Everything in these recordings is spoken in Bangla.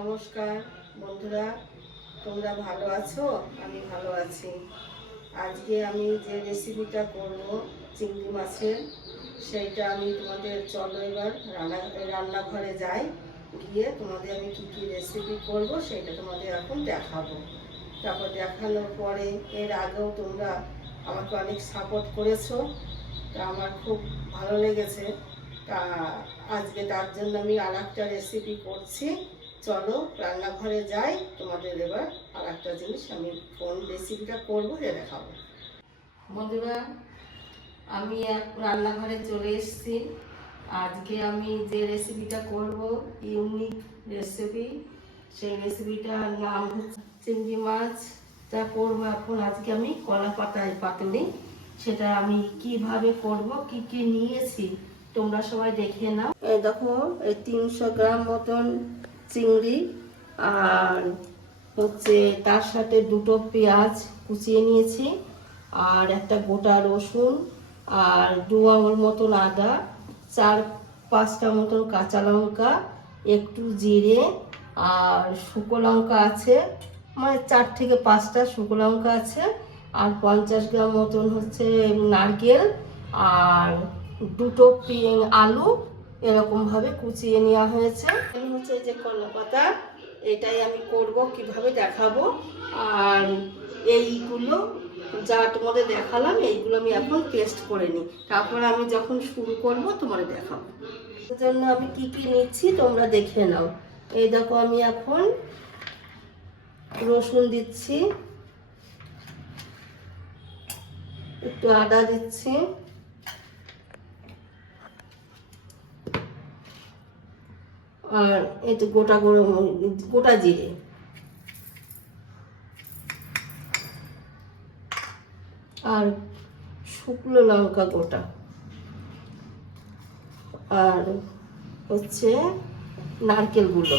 নমস্কার বন্ধুরা, তোমরা ভালো আছো? আমি ভালো আছি। আজকে আমি যে রেসিপিটা করব চিংড়ি মাছের, সেইটা আমি তোমাদের চলো এবার রান্নাঘরে যাই, গিয়ে তোমাদের আমি কী কী রেসিপি করব সেইটা তোমাদের এখন দেখাবো। তারপর দেখানোর পরে এর আগেও তোমরা আমাকে অনেক সাপোর্ট করেছো, তা আমার খুব ভালো লেগেছে। তা আজকে তার জন্য আমি আর একটা রেসিপি করছি। চলো রান্নাঘরে যাই, তোমাদের এবার আর একটা জিনিস আমি কোন রেসিপিটা করবো সে দেখাবো। বন্ধুরা, আমি রান্নাঘরে চলে এসেছি। আজকে আমি যে রেসিপিটা করব ইউনিক রেসিপি, সেই রেসিপিটার নাম হচ্ছে চিংড়ি মাছটা করবো এখন আজকে আমি কলা পাতায় পাতুরি। সেটা আমি কিভাবে করব, কি কি নিয়েছি তোমরা সবাই দেখে নাও। এই দেখো, এই 300 গ্রাম মতন চিংড়ি, আর হচ্ছে তার সাথে 2টো পেঁয়াজ কুচিয়ে নিয়েছি, আর একটা গোটা রসুন, আর 2 আঙুল মতন আদা, 4-5টা মতন কাঁচা লঙ্কা, একটু জিরে, আর শুকনো লঙ্কা আছে, মানে 4 থেকে 5টা শুকনো লঙ্কা আছে, আর 50 গ্রাম মতন হচ্ছে নারকেল, আর 2টো আলু এরকমভাবে কুচিয়ে নেওয়া হয়েছে। হচ্ছে যে কলা পাতা, এটাই আমি করব, কিভাবে দেখাবো। আর এইগুলো যা তোমাদের দেখালাম, এইগুলো আমি এখন পেস্ট করে নিই, তারপর আমি যখন শুরু করব তোমাদের দেখাবো। এর জন্য আমি কি কি নিচ্ছি তোমরা দেখে নাও। এই দেখো, আমি এখন রসুন দিচ্ছি, একটু আদা দিচ্ছি, আর একটু গোটা জিরে, আর শুকনো লঙ্কা গোটা, আর হচ্ছে নারকেল গুঁড়ো।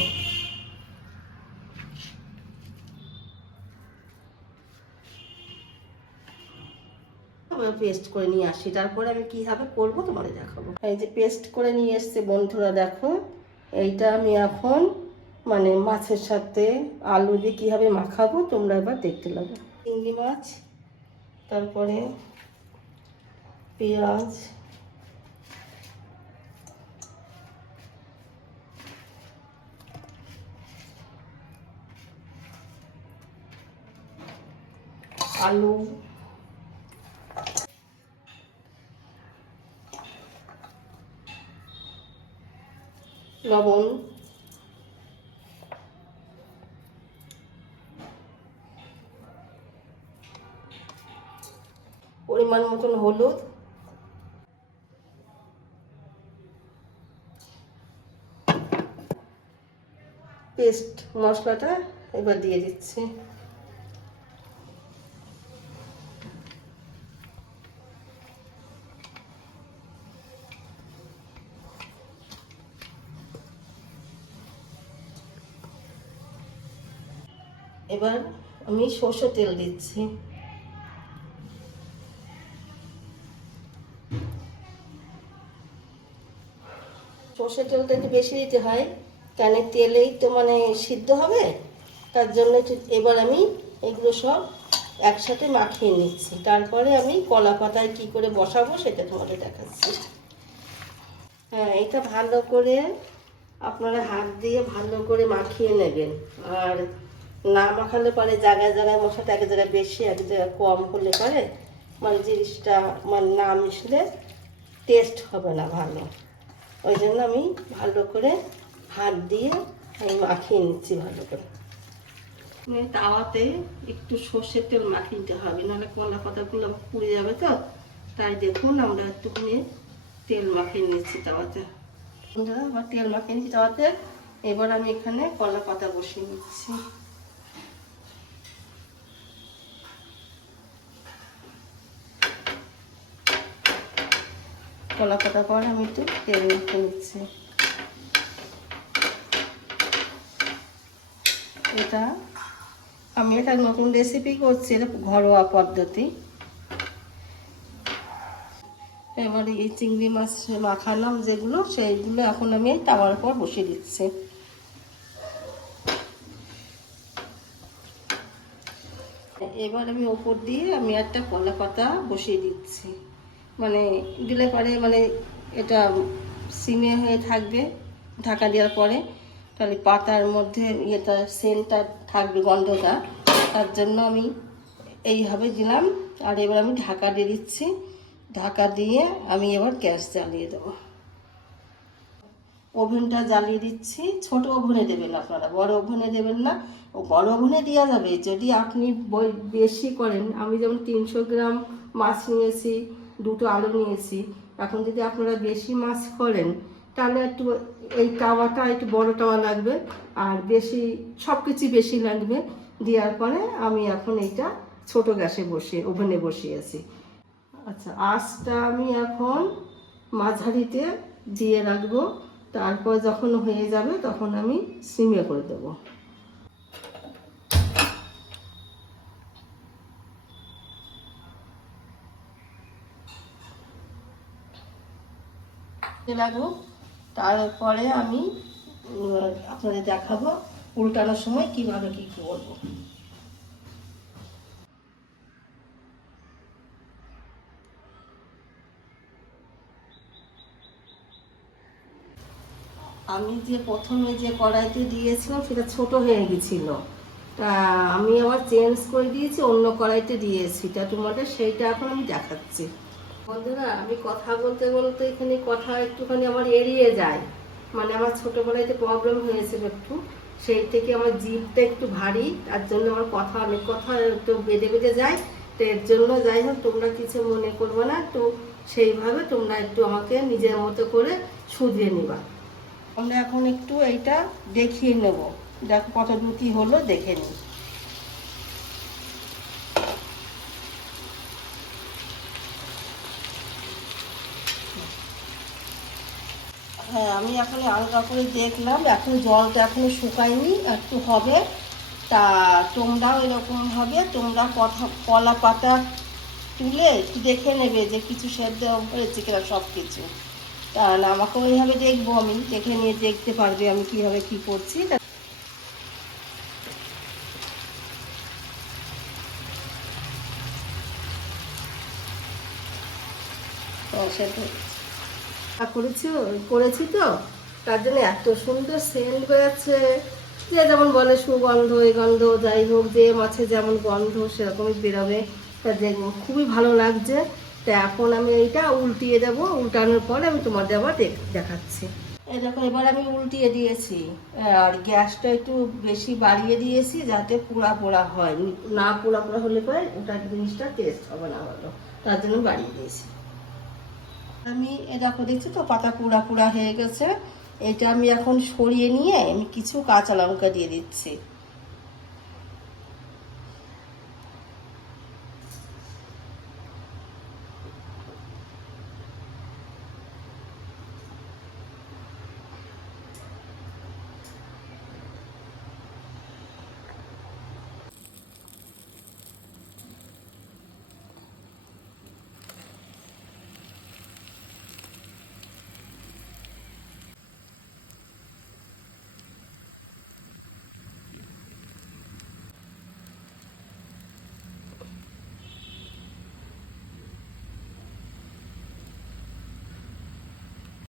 পেস্ট করে নিয়ে আসি, তারপরে আমি কিভাবে করব তোমাদের দেখাবো। এই যে পেস্ট করে নিয়ে এসছে বন্ধুরা, দেখো এইটা আমি এখন মানে মাছের সাথে আলু দিয়ে কিভাবে মাখাবো তোমরা এবার দেখতে লাগো। চিংড়ি মাছ, তারপরে পেঁয়াজ, আলু, লবণ, পরিমাণ মতন হলুদ, পেস্ট মশলাটা এবার দিয়ে দিচ্ছি। এবার আমি সরষের তেল দিচ্ছি। সরষের তেলটা একটু বেশি দিতে হয়, কেন তেলেই তো মানে সিদ্ধ হবে, তার জন্য এবার আমি এগুলো সব একসাথে মাখিয়ে নিচ্ছি, তারপরে আমি কলা পাতায় কী করে বসাবো সেটা তোমাদের দেখাচ্ছি। হ্যাঁ, এটা ভালো করে আপনারা হাত দিয়ে ভালো করে মাখিয়ে নেবেন, আর না মাখালে পরে জায়গায় জায়গায় মশলাটা এক জায়গায় বেশি এক জায়গায় কম হলে পরে মানে জিনিসটা মানে না মিশলে টেস্ট হবে না ভালো। ওই জন্য আমি ভালো করে হাত দিয়ে আমি মাখিয়ে নিচ্ছি ভালো করে। তাওয়াতে একটু সর্ষের তেল মাখিয়ে নিতে হবে, নাহলে কলা পাতাগুলো পুড়ে যাবে, তো তাই দেখুন আমরা একটুখানি তেল মাখিয়ে নিচ্ছি তাওয়াতে। আবার তেল মাখিয়ে নিচ্ছি তাওয়াতে। এবার আমি এখানে কলা পাতা বসিয়ে নিচ্ছি। কলা পাতা পরে আমি একটু তেল মেখে নিচ্ছি। এটা আমি একটা নতুন রেসিপি করছি, এটা ঘরোয়া পদ্ধতি। এবার এই চিংড়ি মাছ মাখালাম যেগুলো, সেইগুলো এখন আমি তাওয়ার উপর বসিয়ে দিচ্ছি। এবার আমি ওপর দিয়ে আমি একটা কলা পাতা বসিয়ে দিচ্ছি, মানে দিলে পরে মানে এটা সিমে হয়ে থাকবে ঢাকা দেওয়ার পরে, তাহলে পাতার মধ্যে ইয়েটা সেন্টটা থাকবে, গন্ধটা। তার জন্য আমি এইভাবে দিলাম। আর এবার আমি ঢাকা দিয়ে দিচ্ছি। ঢাকা দিয়ে আমি এবার গ্যাস জ্বালিয়ে দেবো। ওভেনটা জ্বালিয়ে দিচ্ছি। ছোট ওভেনে দেবেন আপনারা, বড় ওভেনে দেবেন না। ও বড় ওভেনে দেওয়া যাবে যদি আপনি বেশি করেন। আমি যেমন 300 গ্রাম মাছ নিয়েছি, 2টো আলু নিয়েছি। এখন যদি আপনারা বেশি মাছ করেন তাহলে একটু এই তাওয়াটা একটু বড় তাওয়া লাগবে, আর বেশি সব কিছু বেশি লাগবে। দেওয়ার পরে আমি এখন এইটা ছোট গ্যাসে ওভেনে বসিয়েছি। আচ্ছা, আঁচটা আমি এখন মাঝারিতে দিয়ে রাখবো। তারপর যখন হয়ে যাবে তখন আমি সিমে করে দেবো। লাগবো। তারপরে আমি আপনাদের দেখাবো উল্টানোর সময় কিভাবে কি করবো। আমি যে প্রথমে যে কড়াইতে দিয়েছিলাম সেটা ছোট হয়ে গেছিল, তা আমি আবার চেঞ্জ করে দিয়েছি, অন্য কড়াইতে দিয়েছি। তা তোমাদের সেইটা এখন আমি দেখাচ্ছি। বন্ধুরা, আমি কথা বলতে বলতে এখানে কথা একটুখানি আমার এড়িয়ে যায়, মানে আমার ছোটোবেলাতে প্রবলেম হয়েছিল একটু, সেই থেকে আমার জিভটা একটু ভারী, তার জন্য আমার অনেক কথা একটু বেঁধে বেঁধে যায়। তো এর জন্য যাই হোক, তোমরা কিছু মনে করবে না, তো সেইভাবে তোমরা একটু আমাকে নিজের মতো করে শুধরে নিবা। আমরা এখন একটু এইটা দেখিয়ে নেব, দেখো কত দূর কি হলো দেখে নিই। হ্যাঁ, আমি এখন আলগা করে দেখলাম, এখন জলটা এখনো শুকায়নি, একটু হবে। তা তোমরাও এরকমভাবে তোমরা কলা পাতা তুলে একটু দেখে নেবে যে কিছু সেদ্ধ হয়েছে কিনা সব কিছু। তা আমাকেও এইভাবে দেখবো, আমি দেখে নিয়ে দেখতে পারবে আমি কীভাবে কী করছি। করেছি তো, তার জন্য এত সুন্দর সেন্ট বেরোচ্ছে, যে যেমন বলে সুগন্ধ, এই গন্ধ, যাই হোক, যে মাছে যেমন গন্ধ সেরকমই বেরোবে। তা খুবই ভালো লাগছে। তা এখন আমি এইটা উল্টিয়ে দেবো, উল্টানোর পরে আমি তোমাদের আবার দেখাচ্ছি। এই দেখো, এবার আমি উল্টিয়ে দিয়েছি, আর গ্যাসটা একটু বেশি বাড়িয়ে দিয়েছি যাতে পোড়া পোড়া হয়, না পোড়া পোড়া হলে পরে ওটা জিনিসটা টেস্ট হবে না ভালো, তার জন্য বাড়িয়ে দিয়েছি। আমি দেখো, দেখছি তো পাতা পোড়া পোড়া হয়ে গেছে। এটা আমি এখন সরিয়ে নিয়ে আমি কিছু কাঁচা লঙ্কা দিয়ে দিচ্ছি।